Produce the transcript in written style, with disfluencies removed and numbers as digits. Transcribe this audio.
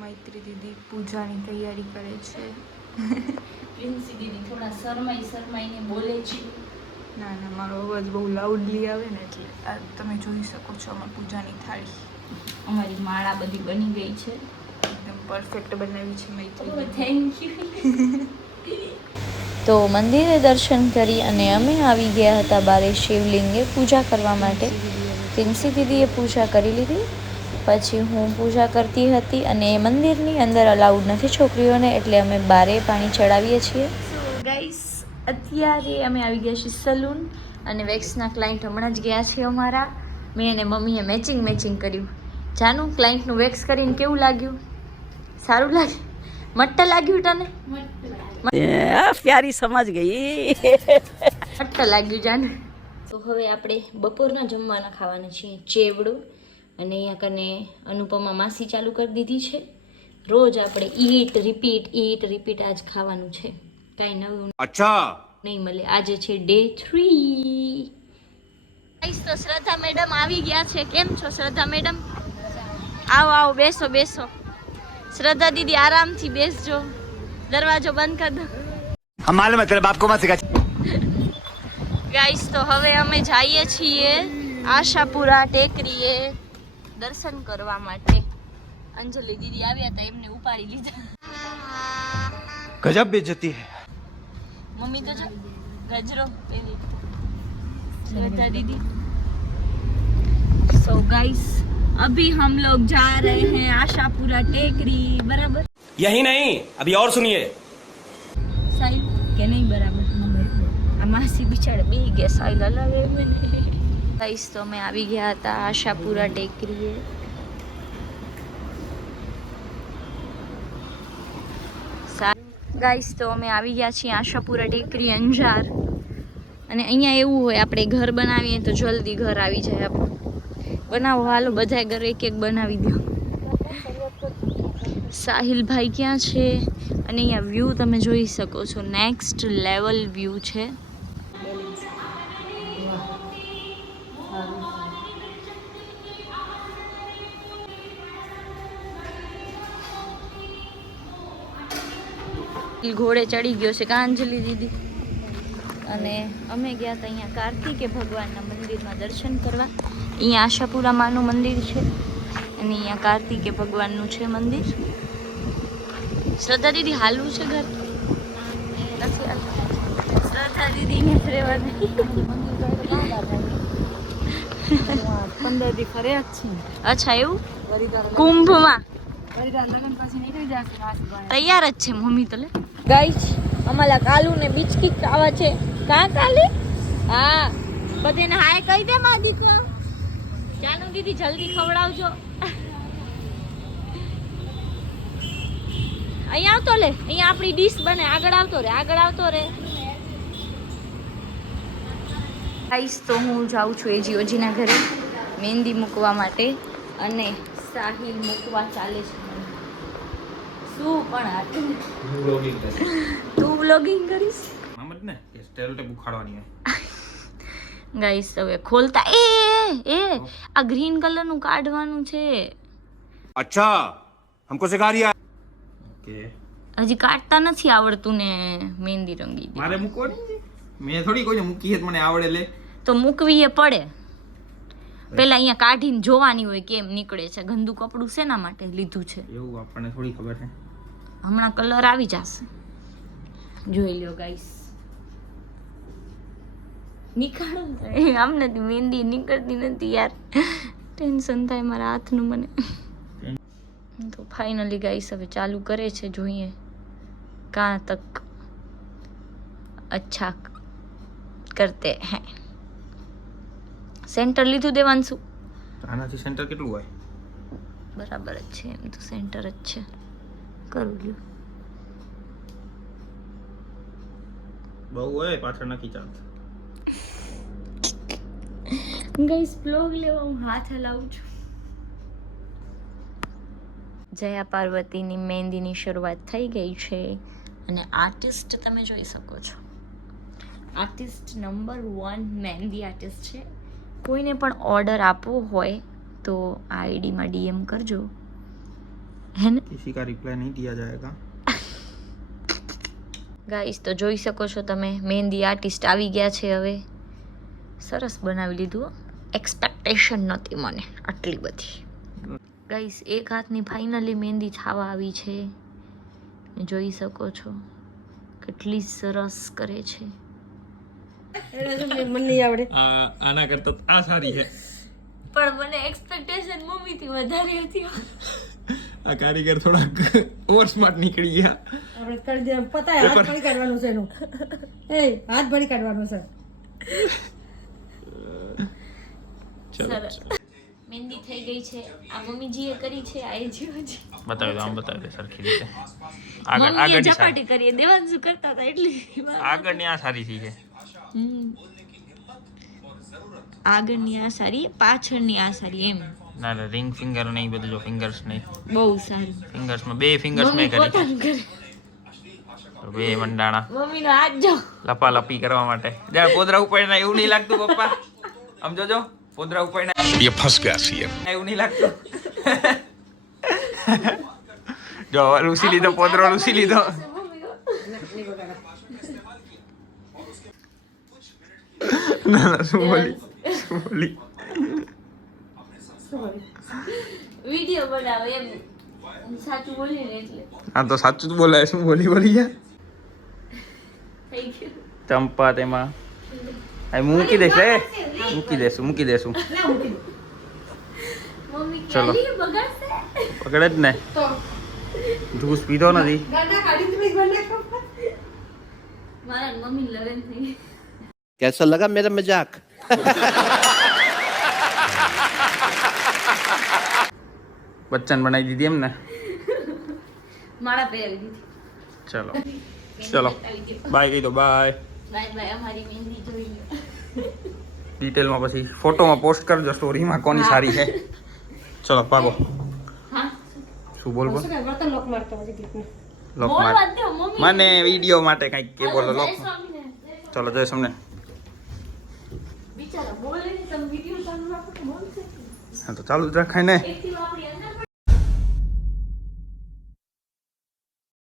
મૈત્રી દીદી પૂજાની તૈયારી કરે છે. પ્રિન્સી દીદી થોડા શરમાઈને બોલે છે. ના ના, મારો અવાજ બહુ લાઉડલી આવે ને એટલે આ તમે જોઈ શકો છો અમારી પૂજાની થાળી. અમારી માળા બધી બની ગઈ છે, એકદમ પરફેક્ટ બનાવી છે મૈત્રી. Thank you. તો મંદિરે દર્શન કરી અને અમે આવી ગયા હતા બારે શિવલિંગે પૂજા કરવા માટે. પ્રિન્સી દીદીએ પૂજા કરી લીધી, પછી હું પૂજા કરતી હતી અને મંદિરની અંદર અલાઉડ નથી છોકરીઓને, એટલે અમે બારે પાણી ચડાવીએ છીએ. ગાઈસ, અત્યારે અમે આવી ગયા છીએ સલૂન અને વેક્સના ક્લાયન્ટ હમણાં જ ગયા છે અમારા. મેં અને મમ્મીએ મેચિંગ કર્યું. જાનું ક્લાયન્ટનું વેક્સ કરીને કેવું લાગ્યું? સારું લાગ્યું? મટ્ટ લાગ્યું તને? પ્યારી સમજ ગઈ. મટ્ટ લાગ્યું જાને. તો હવે આપણે બપોરના જમવાના ખાવાના છીએ ચેવડો, અને અહીંયા કને અનુપમા માસી ચાલુ કરી દીધી છે. રોજ આપણે ઈટ રિપીટ આજ ખાવાનું છે, કાંઈ નવું અચ્છા નહીં મળે. આજે છે ડે 3. તો શ્રદ્ધા મેડમ આવી ગયા છે. કેમ છો શ્રદ્ધા મેડમ? આવો બેસો. શ્રદ્ધા દીદી આરામથી બેસજો, દરવાજો બંધ કરી દો. हमारे मतलब आपको मत सिखा. ગાઈસ, તો હવે અમે જઈએ છીએ આશાપુરા ટેકરીએ દર્શન કરવા માટે. અંજલિ દીદી આવ્યા હતા, એમને ઉપાડી લીધા. गजब बेइज्जती है. मम्मी तो जो गजरो पहली श्रद्धा दीदी. सो गाइस, अभी हम लोग जा रहे हैं आशापुरा टेकरी. बराबर? यही नहीं, अभी और सुनिए. साहिल के नहीं बराबर? આ માસી બિચારે બે ગયા, સાહિલ હલાવે મને. ગાઈસ, તો અમે આવી ગયા હતા આશાપુરા ટેકરીએ. ગાઈસ, તો અમે આવી ગયા છીએ આશાપુરા ટેકરી અંજાર. અને અહીંયા એવું હોય, આપણે ઘર બનાવીએ તો જલ્દી ઘર આવી જાય આપણું. બનાવો, હાલો બધા ઘર એક બનાવી દો. સાહિલભાઈ ક્યાં છે? અને અહીંયા વ્યૂ તમે જોઈ શકો છો, નેક્સ્ટ લેવલ વ્યૂ છે. ઘોડે ચડી ગયો છે કાંજલી દીદી. અને અમે ગયા હતા અહીંયા કાર્તિકે ભગવાનના મંદિરમાં દર્શન કરવા. અહીંયા આશાપુરા માનું મંદિર છે અને અહીંયા કાર્તિકે ભગવાનનું છે મંદિર. શ્રદ્ધા દીદી હાલવું છે ઘર નથી હાલવું. શ્રદ્ધા દીદી અહીંયા જ રહેવાની. 15 દી ફરે જ છે. અચ્છા, એવું? કુંભમાં તૈયાર જ છે મમ્મી તો. લે ગાઈસ, અમારા કાલુ ને બિસ્કિટ ખાવા છે. કા કાલે? હા, બધાને હાય કહી દે માં દીકો. ચાલો દીદી જલ્દી ખવડાવજો. અહીંયા આવતો લે, અહીંયા આપણી ડીશ બને. આગળ આવતો રે. ગાઈસ, તો હું જાઉં છું એજીઓજીના ઘરે મહેંદી મૂકવા માટે, અને સાહિલ મૂકવા ચાલે છે. શું પણ આટલું તું વ્લોગિંગ કરીશ? મમ્મી ને સ્ટેરિયોટાઇપ ઉખાડવાની હોય. ગાઈસ, હવે ખોલતા એ આ ગ્રીન કલર નું કાઢવાનું છે. अच्छा हमको सिखा रिया. ઓકે, હજી કાઢતા નથી આવડતું ને મહેંદી રંગી દે. મારે મૂકવાની છે. મેં થોડી કોઈ મૂકી છે, મને આવડે. લે તો મૂકવી એ પડે. પેલા અહીંયા કાઢીને જોવાની હોય કેમ નીકળે છે. ગંદુ કપડું શેના માટે લીધું છે એવું આપણને થોડી ખબર છે. હમણાં કલર આવી જશે, જોઈ લ્યો ગાઈસ. નીકળો આમ નથી, મહેંદી નીકળતી નથી યાર. ટેન્શન થાય મારા હાથનું મને. તો ફાઇનલી ગાઈસ હવે ચાલુ કરે છે, જોઈએ કહાં તક અચ્છા કરતે હૈ. સેન્ટર લીધું દેવાંશુ? આનાથી સેન્ટર કેટલું હોય? બરાબર જ છે, એમ તો સેન્ટર જ છે. કરું લ્યો. બહુ હોય પાછળ નથી ચાલતું. ગાઈસ, બ્લોગ લેવા હું હાથ હલાવું છું. જયા પાર્વતીની મહેંદીની શરૂઆત થઈ ગઈ છે અને આર્ટિસ્ટ તમે જોઈ શકો છો. આર્ટિસ્ટ નંબર 1 મહેંદી આર્ટિસ્ટ છે. કોઈને પણ ઓર્ડર આપવો હોય તો આ આઈડીમાં ડીએમ કરજો. है ना किसी का रिप्लाई नहीं दिया जाएगा. ગાઈસ તો જોઈ શકો છો તમે મહેંદી આર્ટિસ્ટ આવી ગયા છે હવે સરસ બનાવી લીધું એક્સપેક્ટેશન નહોતી મને આટલી બધી ગાઈસ એક હાથની ફાઇનલી મહેંદી થવા આવી છે જોઈ શકો છો કેટલી સરસ કરે છે આના કરતા આ સારી છે. પણ મને એક્સપેક્ટેશન મમ્મીથી વધારે હતી આ કારીગર થોડાક ઓવર સ્માર્ટ નીકળી ગયા. આપણે કરી દે પતા હાથ ભરી કાઢવાનું છે એનું હાથ ભરી કાઢવાનું છે. સરસ મહેંદી થઈ ગઈ છે આ મમ્મીજીએ કરી છે આ જીવજી બતાવી દો, આમ બતાવી દે સરખી રીતે. મમ્મીએ ઝપાટી કરી દેવાંશુ કરતા હતા એટલી આગળની આ સારી થઈ છે. આગળની આ સારી પાછળની આ સારી એમ ના ના રિંગ ફિંગર ને એ બધું જો ફિંગર્સ નહીં, બહુ સારું ફિંગર્સ માં 2 ફિંગર્સ મેં કરી પોતાનું કરે બે મંડાણા મમ્મીનો હાથ જો લપાલપી કરવા માટે. જ્યારે પોદરા ઉપાડીને એવું નહીં લાગતું પપ્પા, આમ જોજો પોદરા ઉપાડીને ये फंस गया सीएम. એવું નહીં લાગતું. જો લૂસી લીધો પોદરો, લૂસી લીધો. ના ના શું બોલી વિડિયો બનાવે એમ સાચું બોલી ને એટલે હા તો સાચું જ બોલાય. શું બોલી જા થઈ ગયું ચંપા તેમાં મૂકી દઈશ રે, મૂકી દેશું. મમ્મી ચલો. ક્યાં બગાડશે પકડે જ ને, જ્યુસ પીધો નથી. મારા મમ્મી લગન થઈ ગઈ कैसा लगा मेरा मजाक? બચ્ચન બનાવી દીધી એમ ને. માળા પહેરાવી દીધી ચલો બાય કહી દો, બાય. બાય બાય અમારી મહેંદી જોઈ લો ડિટેલમાં પછી ફોટોમાં પોસ્ટ કરજો સ્ટોરીમાં કોની સારી છે. ચલો ભાગો. હા શું બોલ શું કે વર્તન લોક મારતો હજી ગીતને લોક બોલ માર વાત દે મમ્મી મને વિડિયો માટે કંઈક કે બોલો લોક. જય સ્વામિનારાયણ. ચલો જય તમને. બિચારા બોલે ને તમે વિડિયો ચાલુ રાખો તો બોલશે હા તો ચાલુ જ રાખાય ને. એકથી આપણી અંદર